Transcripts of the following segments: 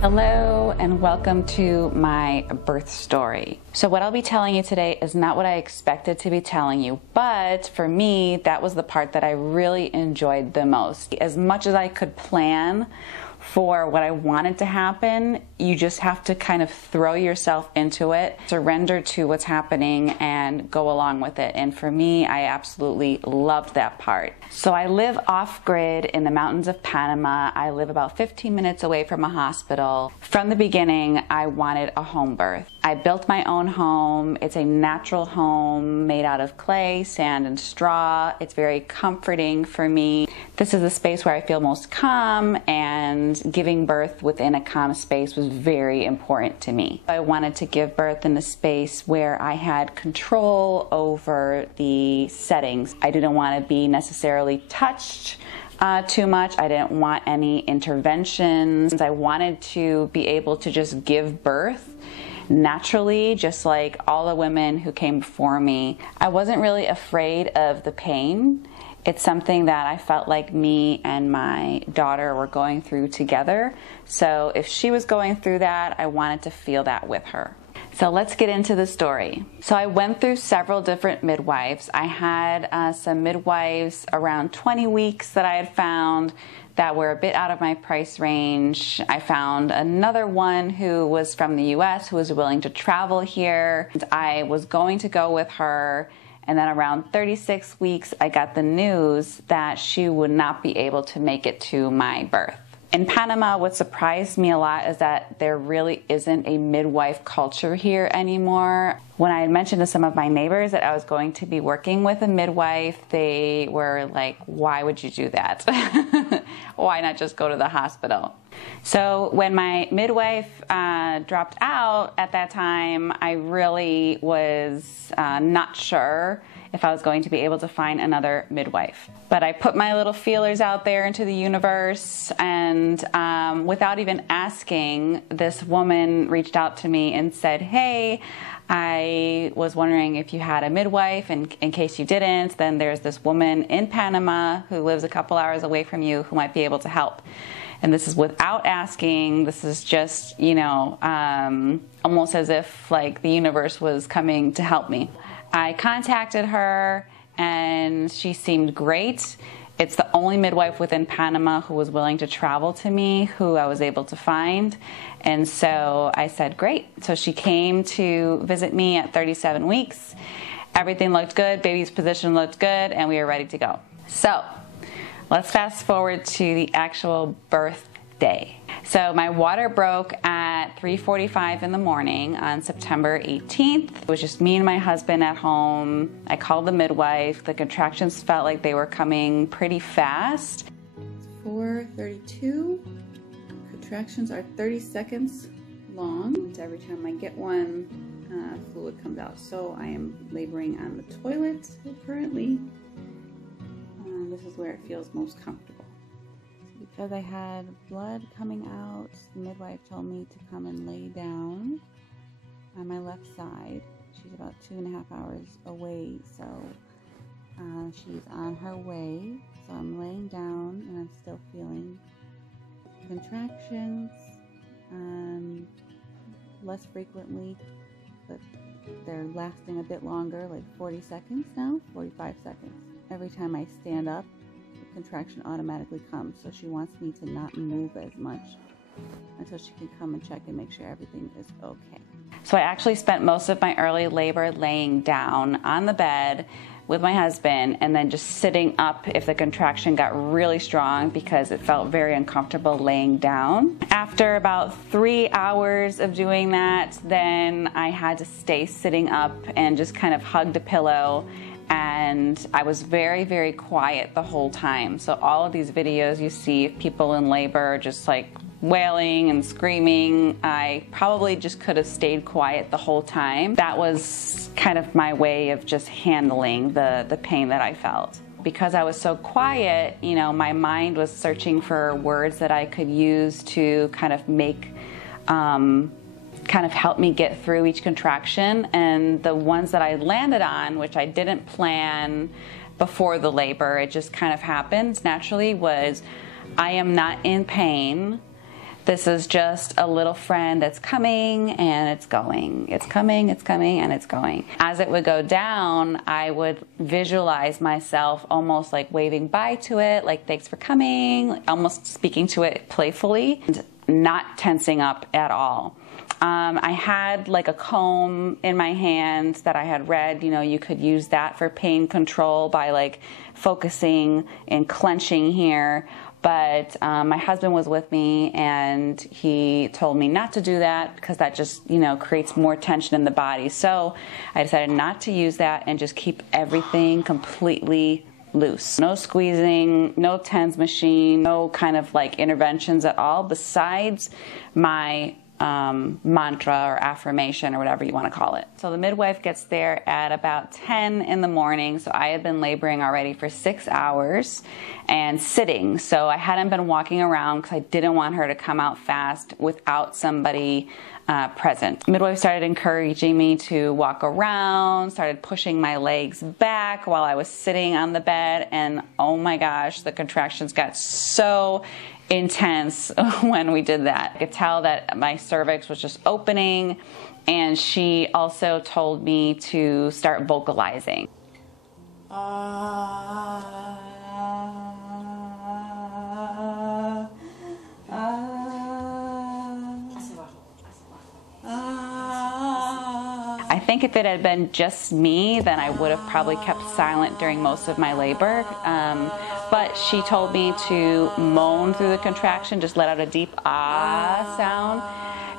Hello and welcome to my birth story. So what I'll be telling you today is not what I expected to be telling you, but for me, that was the part that I really enjoyed the most. As much as I could plan for what I wanted to happen, you just have to kind of throw yourself into it, surrender to what's happening and go along with it. And for me, I absolutely loved that part. So I live off-grid in the mountains of Panama. I live about 15 minutes away from a hospital. From the beginning, I wanted a home birth. I built my own home. It's a natural home made out of clay, sand, and straw. It's very comforting for me. This is the space where I feel most calm, and giving birth within a calm space was very important to me. I wanted to give birth in a space where I had control over the settings. I didn't want to be necessarily touched too much. I didn't want any interventions. I wanted to be able to just give birth naturally, just like all the women who came before me. I wasn't really afraid of the pain. It's something that I felt like me and my daughter were going through together. So if she was going through that, I wanted to feel that with her. So let's get into the story. So I went through several different midwives. I had some midwives around 20 weeks that I had found that were a bit out of my price range. I found another one who was from the US who was willing to travel here. I was going to go with her, and then around 36 weeks, I got the news that she would not be able to make it to my birth. In Panama, what surprised me a lot is that there really isn't a midwife culture here anymore. When I had mentioned to some of my neighbors that I was going to be working with a midwife, they were like, why would you do that? Why not just go to the hospital? So when my midwife dropped out at that time, I really was not sure if I was going to be able to find another midwife. But I put my little feelers out there into the universe, and without even asking, this woman reached out to me and said, hey, I was wondering if you had a midwife, and in case you didn't, then there's this woman in Panama who lives a couple hours away from you who might be able to help. And this is without asking. This is just, you know, almost as if like the universe was coming to help me. I contacted her and she seemed great. It's the only midwife within Panama who was willing to travel to me, who I was able to find. And so I said, great. So she came to visit me at 37 weeks. Everything looked good, baby's position looked good, and we were ready to go. So let's fast forward to the actual birth day. So my water broke at 3:45 in the morning on September 18th. It was just me and my husband at home. I called the midwife. The contractions felt like they were coming pretty fast. It's 4:32. Contractions are 30 seconds long. And every time I get one, fluid comes out. So I am laboring on the toilet currently. This is where it feels most comfortable. Because I had blood coming out, the midwife told me to come and lay down on my left side. She's about 2.5 hours away, so she's on her way. So I'm laying down and I'm still feeling contractions, less frequently, but they're lasting a bit longer, like 40 seconds now, 45 seconds. Every time I stand up, contraction automatically comes, so she wants me to not move as much until she can come and check and make sure everything is okay. So I actually spent most of my early labor laying down on the bed with my husband and then just sitting up if the contraction got really strong, because it felt very uncomfortable laying down. After about 3 hours of doing that, then I had to stay sitting up and just kind of hug the pillow. And I was very, very quiet the whole time. So all of these videos you see of people in labor just like wailing and screaming, I probably just could have stayed quiet the whole time. That was kind of my way of just handling the pain that I felt. because I was so quiet, you know, my mind was searching for words that I could use to kind of make, kind of help me get through each contraction. And the ones that I landed on, which I didn't plan before the labor, it just kind of happened naturally, was, I am not in pain. This is just a little friend that's coming and it's going. It's coming, it's coming, and it's going. As it would go down, I would visualize myself almost like waving bye to it, like thanks for coming, almost speaking to it playfully, and not tensing up at all. I had like a comb in my hand that I had read, you know, you could use that for pain control by like focusing and clenching here. But my husband was with me and he told me not to do that because that just, you know, creates more tension in the body. So I decided not to use that and just keep everything completely loose. No squeezing, no TENS machine, no kind of like interventions at all besides my mantra or affirmation or whatever you want to call it. So the midwife gets there at about 10 in the morning. So I had been laboring already for 6 hours and sitting. So I hadn't been walking around because I didn't want her to come out fast without somebody present. Midwife started encouraging me to walk around, started pushing my legs back while I was sitting on the bed, and oh my gosh, the contractions got so intense when we did that. I could tell that my cervix was just opening, and she also told me to start vocalizing. I think if it had been just me, then I would have probably kept silent during most of my labor. But she told me to moan through the contraction, just let out a deep ah sound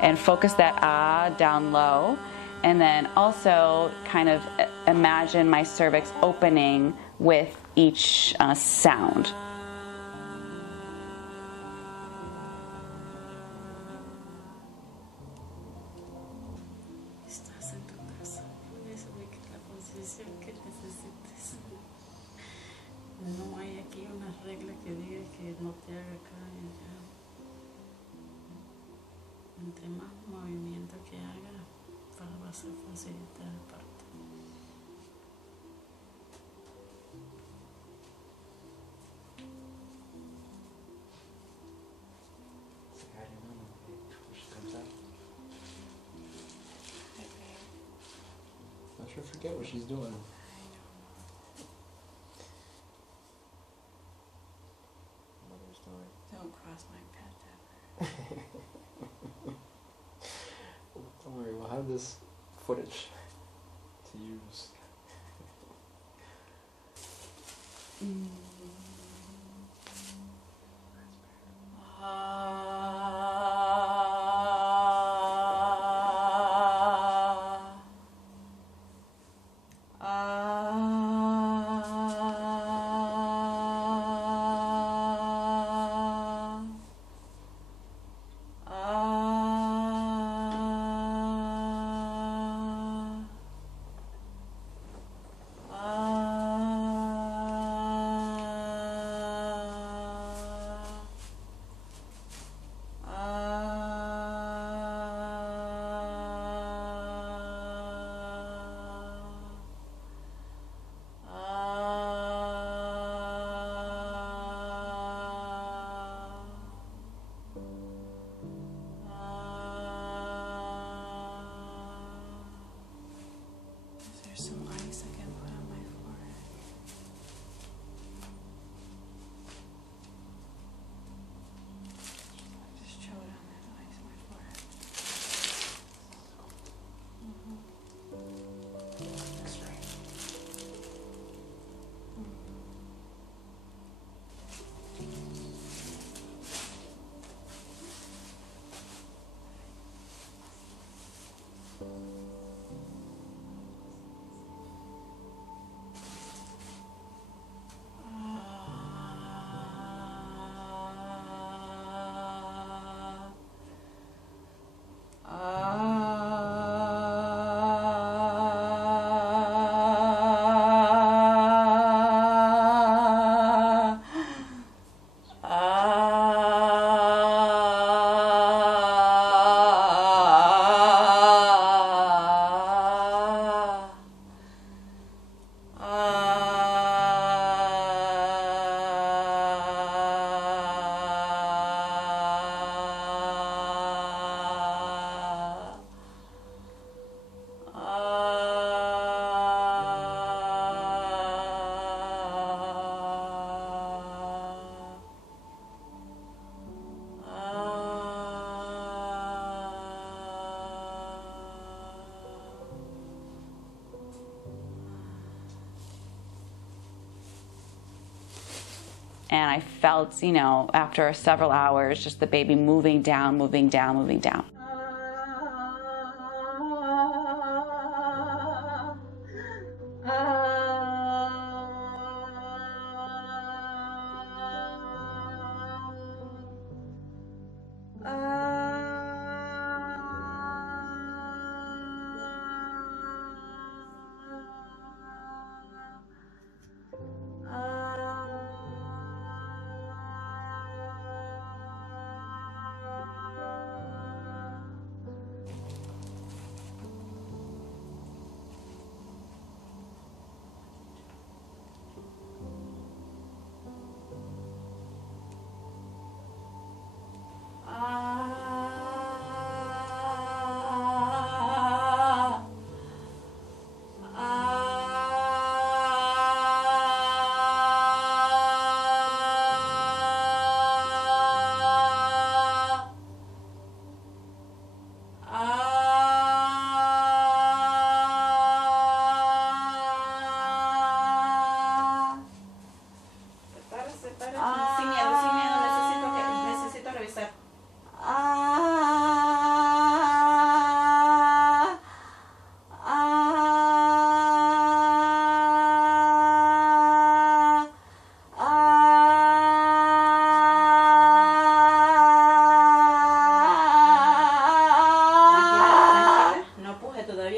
and focus that ah down low. And then also kind of imagine my cervix opening with each sound. No hay aquí una regla que diga que no te haga acá y allá. Entre más movimiento que haga, vas a facilitar el parto. Let her forget what she's doing. Don't cross my path ever. Don't worry, we'll have this footage to use. and I felt, you know, after several hours, just the baby moving down, moving down, moving down.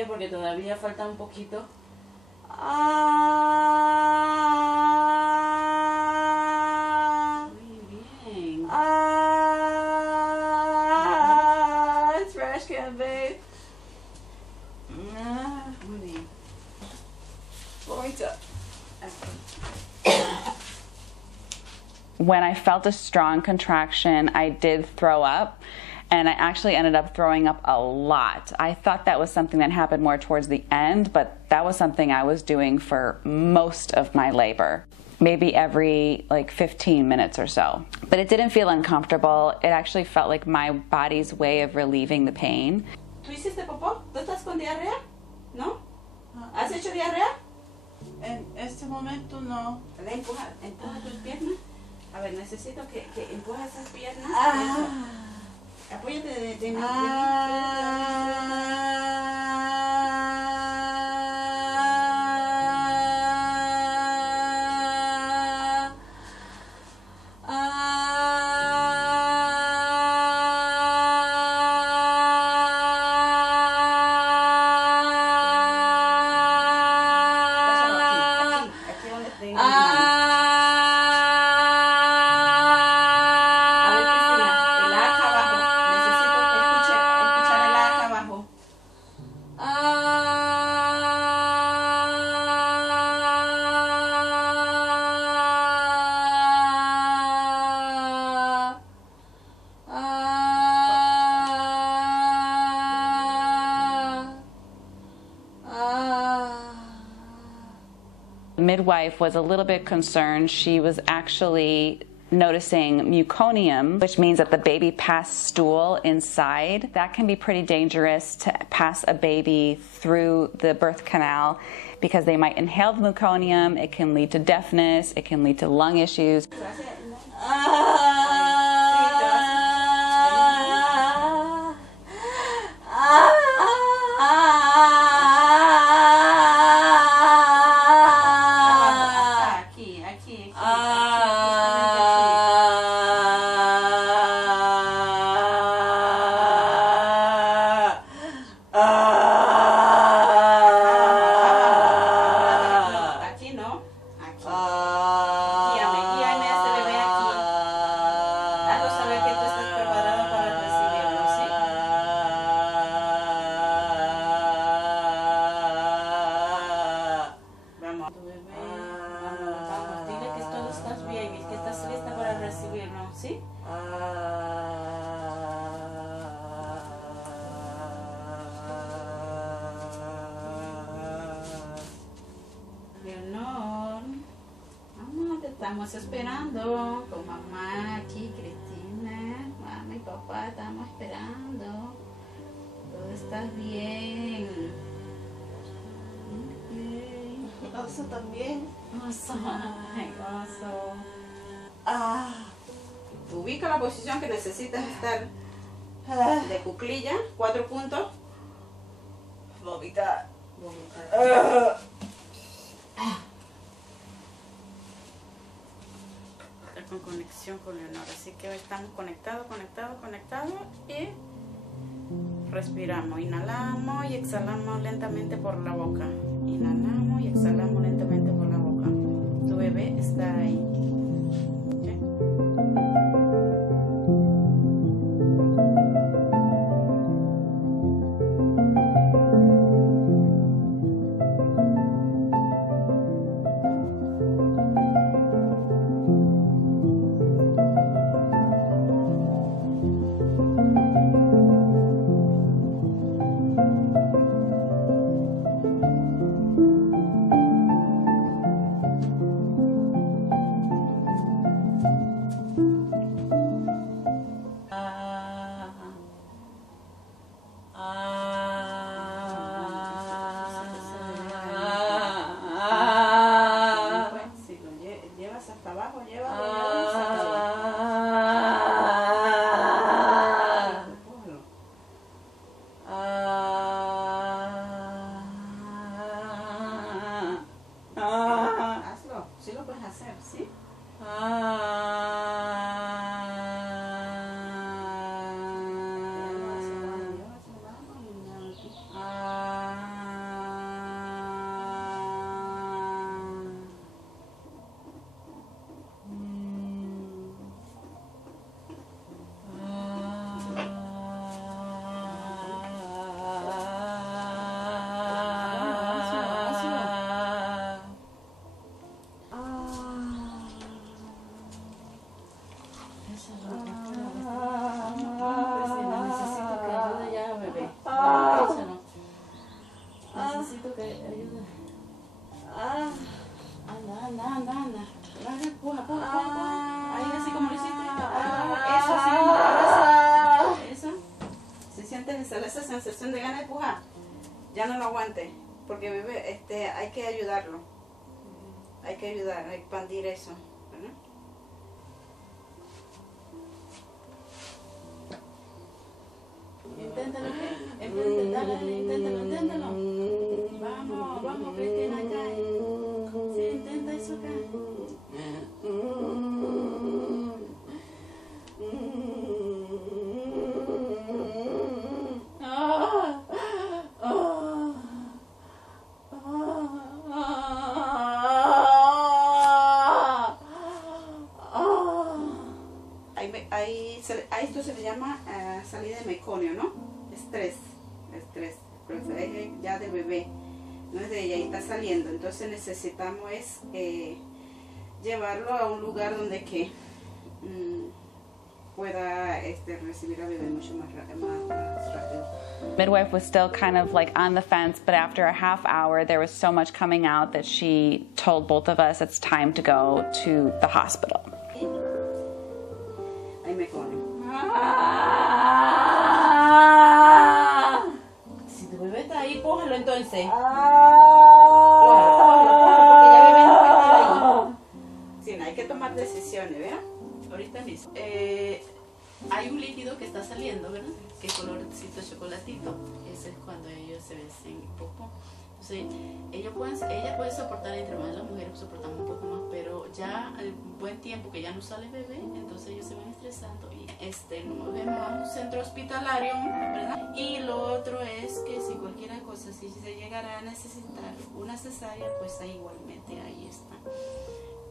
Porque todavía falta un poquito. Muy bien. It's trash can, babe. Muy bien. When I felt a strong contraction, I did throw up. And I actually ended up throwing up a lot. I thought that was something that happened more towards the end, but that was something I was doing for most of my labor. Maybe every like 15 minutes or so. But it didn't feel uncomfortable. It actually felt like my body's way of relieving the pain. ¿Tú hiciste popó? ¿Tú estás con diarrea? ¿No? ¿Has hecho diarrea? En este momento no. Empuja tus piernas. A ver, necesito que empujes esas piernas. Apóyate de mi aquí donde tengo mi mano. The midwife was a little bit concerned. She was actually noticing meconium, which means that the baby passed stool inside. That can be pretty dangerous to pass a baby through the birth canal because they might inhale the meconium. It can lead to deafness. It can lead to lung issues. ¿Sí? Leonor, mamá, te estamos esperando con mamá aquí, Cristina, mamá y papá, estamos esperando. Todo está bien. Oso también. Oso, ay, oso. Ubica la posición que necesitas estar de cuclilla, 4 puntos. Vomitar. Está con conexión con Leonor, así que estamos conectados y respiramos, inhalamos y exhalamos lentamente por la boca. Inhalamos y exhalamos lentamente por la boca. Tu bebé está ahí. Sí lo puedes hacer, ¿sí? Necesito que ayude. Anda. Puja. Ahí así como lo hiciste. Eso, así como lo haces. Eso. Si sientes esa sensación de ganas de pujar, ya no lo aguantes. Porque bebé, hay que ayudarlo. Hay que ayudar a expandir eso. ¿Verdad? Inténtalo, inténtalo. Vamos, Cristina, acá. Sí, intenta eso acá. A esto se le llama salida de meconio, ¿no? Estrés. Pero es ya del bebé, no es de ella, y está saliendo. Entonces necesitamos llevarlo a un lugar donde pueda recibir al bebé mucho más rápido. Midwife was still kind of like on the fence, but after a half hour, there was so much coming out that she told both of us it's time to go to the hospital. Ahí me pone. Si tu bebé está ahí, pójalo entonces. Pójalo, porque ya bebé no puede estar ahí. Sí, hay que tomar decisiones, ¿verdad? Ahorita mismo. Hay un líquido que está saliendo, ¿verdad? Que es colorcito chocolatito. Ese es cuando ellos se vencen popó. Entonces, ella puede soportar, entre más las mujeres soportamos un poco más, pero ya al buen tiempo que ya no sale bebé, entonces ellos se van estresando y nos vemos a un centro hospitalario, ¿verdad? Y lo otro es que si cualquier cosa, si se llegara a necesitar una cesárea, pues ahí igualmente ahí está.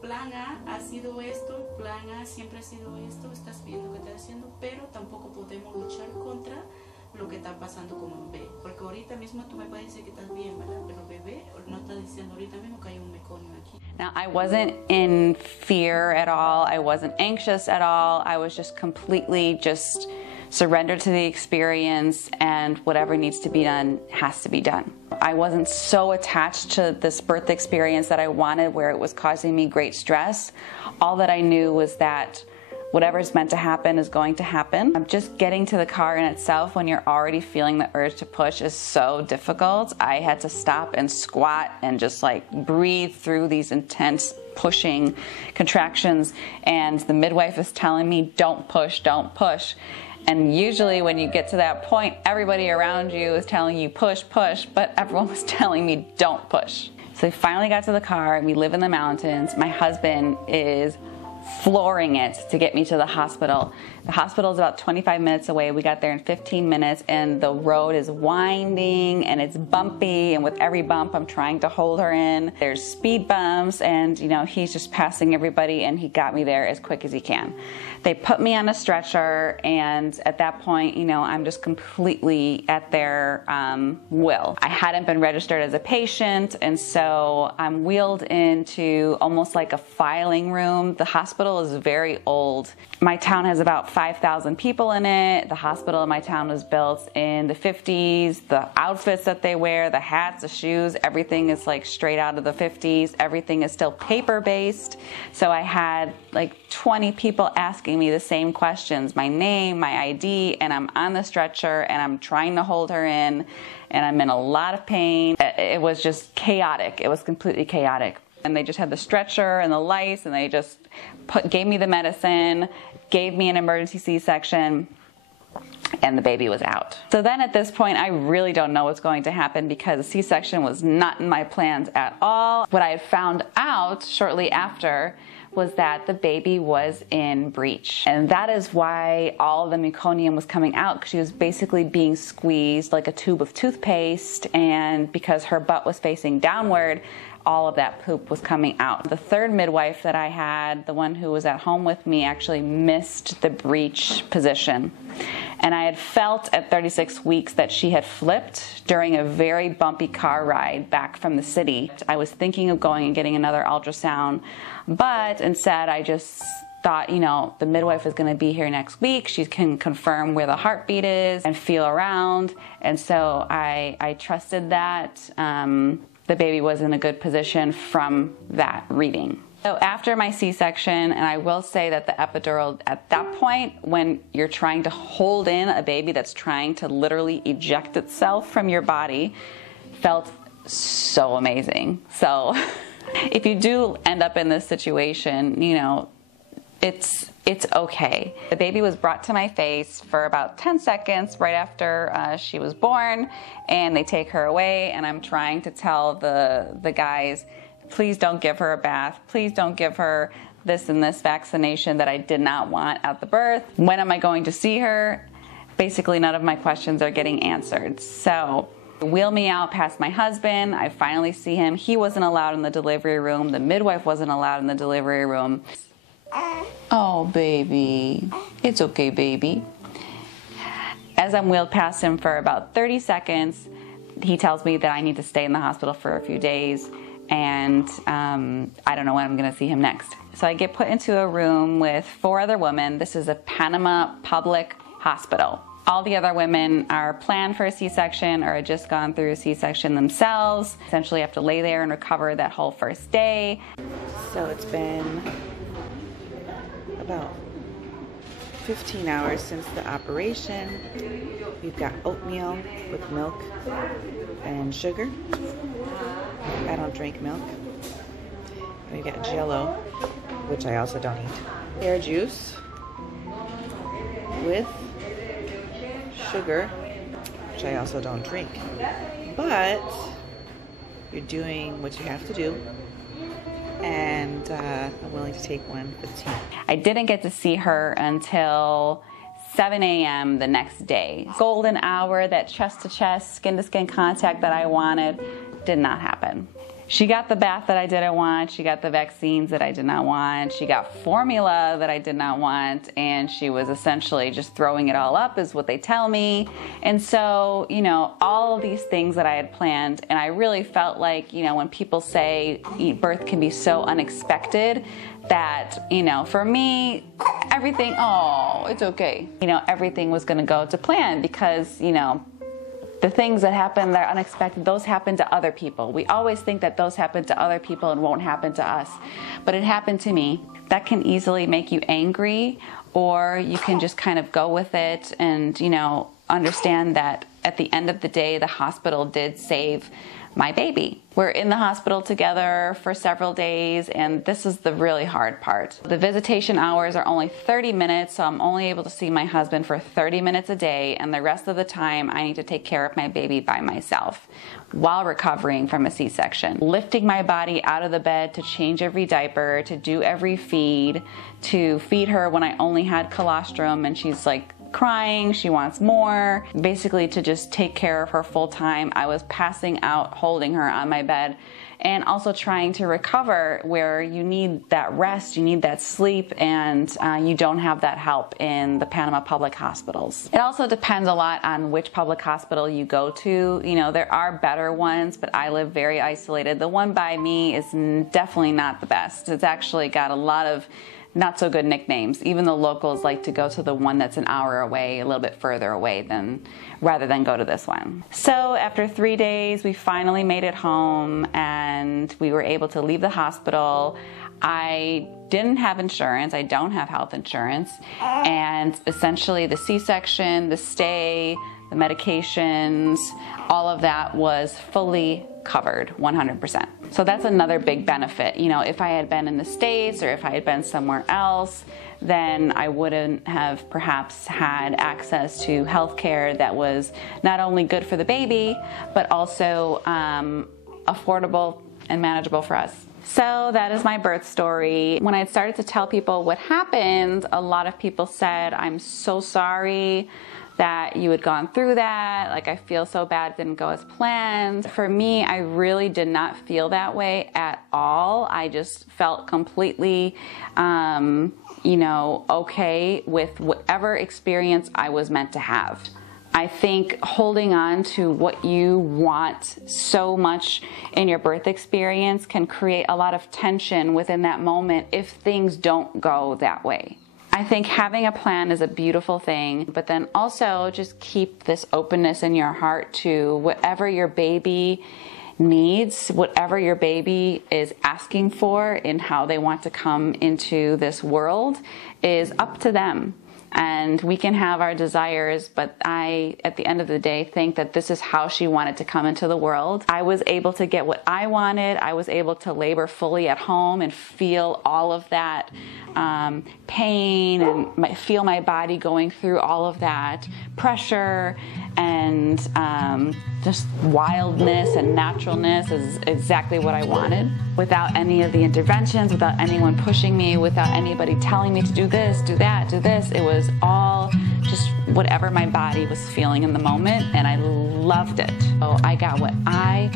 Plan A ha sido esto, plan A siempre ha sido esto, estás viendo que estás haciendo, pero tampoco podemos luchar contra lo que está pasando con bebé, porque ahorita mismo tú me puedes decir que estás bien, ¿verdad? Pero bebé no está diciendo ahorita mismo que hay un meconio aquí. Now, I wasn't in fear at all. I wasn't anxious at all. I was just completely surrendered to the experience, and whatever needs to be done has to be done. I wasn't so attached to this birth experience that I wanted, where it was causing me great stress. All that I knew was that whatever's meant to happen is going to happen. Just getting to the car in itself when you're already feeling the urge to push is so difficult. I had to stop and squat and just like breathe through these intense pushing contractions, and the midwife is telling me, don't push, don't push. And usually when you get to that point, everybody around you is telling you push, push, but everyone was telling me don't push. So we finally got to the car. We live in the mountains. My husband is flooring it to get me to the hospital. The hospital is about 25 minutes away. We got there in 15 minutes, and the road is winding and it's bumpy, and with every bump I'm trying to hold her in. There's speed bumps, and you know, he's just passing everybody, and he got me there as quick as he can. They put me on a stretcher, and at that point, you know, I'm just completely at their will. I hadn't been registered as a patient, and so I'm wheeled into almost like a filing room. The hospital is very old. My town has about 5,000 people in it. The hospital in my town was built in the 50s. The outfits that they wear, the hats, the shoes, everything is like straight out of the 50s. Everything is still paper-based. So I had like 20 people asking me the same questions, my name, my ID, and I'm on the stretcher and I'm trying to hold her in, and I'm in a lot of pain. It was just chaotic. It was completely chaotic. And they just had the stretcher and the lights, and they just gave me the medicine, gave me an emergency C-section, and the baby was out. So then at this point, I really don't know what's going to happen because the C-section was not in my plans at all. What I had found out shortly after was that the baby was in breech. And that is why all the meconium was coming out, because she was basically being squeezed like a tube of toothpaste, and because her butt was facing downward, all of that poop was coming out. The third midwife that I had, the one who was at home with me, actually missed the breech position. And I had felt at 36 weeks that she had flipped during a very bumpy car ride back from the city. I was thinking of going and getting another ultrasound, but instead I just thought, you know, the midwife is going to be here next week. She can confirm where the heartbeat is and feel around. And so I trusted that the baby was in a good position from that reading. So after my C-section, and I will say that the epidural at that point, when you're trying to hold in a baby that's trying to literally eject itself from your body, felt so amazing. So if you do end up in this situation, you know, it's okay. The baby was brought to my face for about 10 seconds right after she was born, and they take her away, and I'm trying to tell the guys, please don't give her a bath. Please don't give her this and this vaccination that I did not want at the birth. When am I going to see her? Basically, none of my questions are getting answered. So wheel me out past my husband. I finally see him. He wasn't allowed in the delivery room. The midwife wasn't allowed in the delivery room. Oh, baby. It's okay, baby. As I'm wheeled past him for about 30 seconds, he tells me that I need to stay in the hospital for a few days, and I don't know when I'm going to see him next. So I get put into a room with 4 other women. This is a Panama public hospital. All the other women are planned for a C-section or had just gone through a C-section themselves. Essentially have to lay there and recover that whole first day. So it's been about 15 hours since the operation. We've got oatmeal with milk and sugar. I don't drink milk. We've got Jell-O, which I also don't eat. Pear juice with sugar, which I also don't drink. But you're doing what you have to do, and I'm willing to take one for the team. I didn't get to see her until 7 a.m. the next day. Golden hour, that chest-to-chest, skin-to-skin contact that I wanted, did not happen. She got the bath that I didn't want. She got the vaccines that I did not want. She got formula that I did not want. And she was essentially just throwing it all up, is what they tell me. And so, you know, all of these things that I had planned, and I really felt like, you know, when people say birth can be so unexpected, that, you know, for me, everything, oh, it's okay. You know, everything was going to go to plan because, you know, the things that happen that are unexpected, those happen to other people. We always think that those happen to other people and won't happen to us. But it happened to me. That can easily make you angry, or you can just kind of go with it and, you know, understand that at the end of the day, the hospital did save my baby. We're in the hospital together for several days, and this is the really hard part. The visitation hours are only 30 minutes, so I'm only able to see my husband for 30 minutes a day, and the rest of the time I need to take care of my baby by myself while recovering from a C-section. Lifting my body out of the bed to change every diaper, to do every feed, to feed her when I only had colostrum and she's like crying, she wants more. Basically to just take care of her full time. I was passing out holding her on my bed, and also trying to recover where you need that rest, you need that sleep, and you don't have that help in the Panama public hospitals. It also depends a lot on which public hospital you go to. You know, there are better ones, but I live very isolated. The one by me is definitely not the best. It's actually got a lot of not so good nicknames. Even the locals like to go to the one that's an hour away, a little bit further away rather than go to this one. So after 3 days, we finally made it home and we were able to leave the hospital. I didn't have insurance. I don't have health insurance. And essentially the C-section, the stay, the medications, all of that was fully covered 100%. So that's another big benefit. You know, if I had been in the States or if I had been somewhere else, then I wouldn't have perhaps had access to health care that was not only good for the baby, but also affordable and manageable for us. So that is my birth story. When I started to tell people what happened, a lot of people said, "I'm so sorry that you had gone through that. Like, I feel so bad it didn't go as planned." For me, I really did not feel that way at all. I just felt completely, you know, okay with whatever experience I was meant to have. I think holding on to what you want so much in your birth experience can create a lot of tension within that moment if things don't go that way. I think having a plan is a beautiful thing, but then also just keep this openness in your heart to whatever your baby needs, whatever your baby is asking for in how they want to come into this world is up to them. And we can have our desires, but I, at the end of the day, think that this is how she wanted to come into the world. I was able to get what I wanted. I was able to labor fully at home and feel all of that pain and feel my body going through all of that pressure, and just wildness and naturalness is exactly what I wanted. Without any of the interventions, without anyone pushing me, without anybody telling me to do this, do that, do this. It was all just whatever my body was feeling in the moment, and I loved it. So I got what I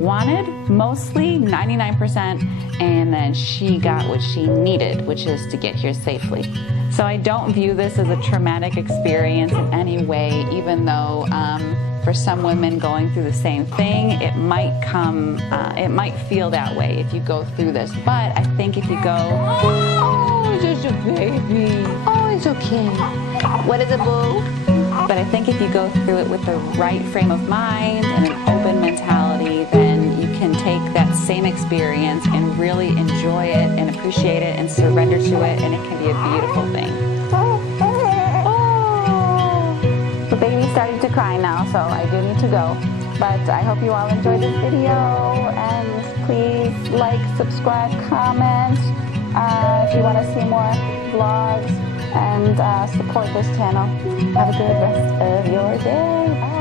wanted, mostly 99%, and then she got what she needed, which is to get here safely. So I don't view this as a traumatic experience in any way, even though for some women going through the same thing, it might feel that way if you go through this. But I think if you go, oh, it's just a baby. Oh, it's okay. What is it, boo? But I think if you go through it with the right frame of mind and an open mentality, then you can take that same experience and really enjoy it and appreciate it and surrender to it, and it can be a beautiful thing. The baby's starting to cry now, so I do need to go. But I hope you all enjoyed this video, and please like, subscribe, comment if you want to see more vlogs, and support this channel. Have a good rest of your day. Bye.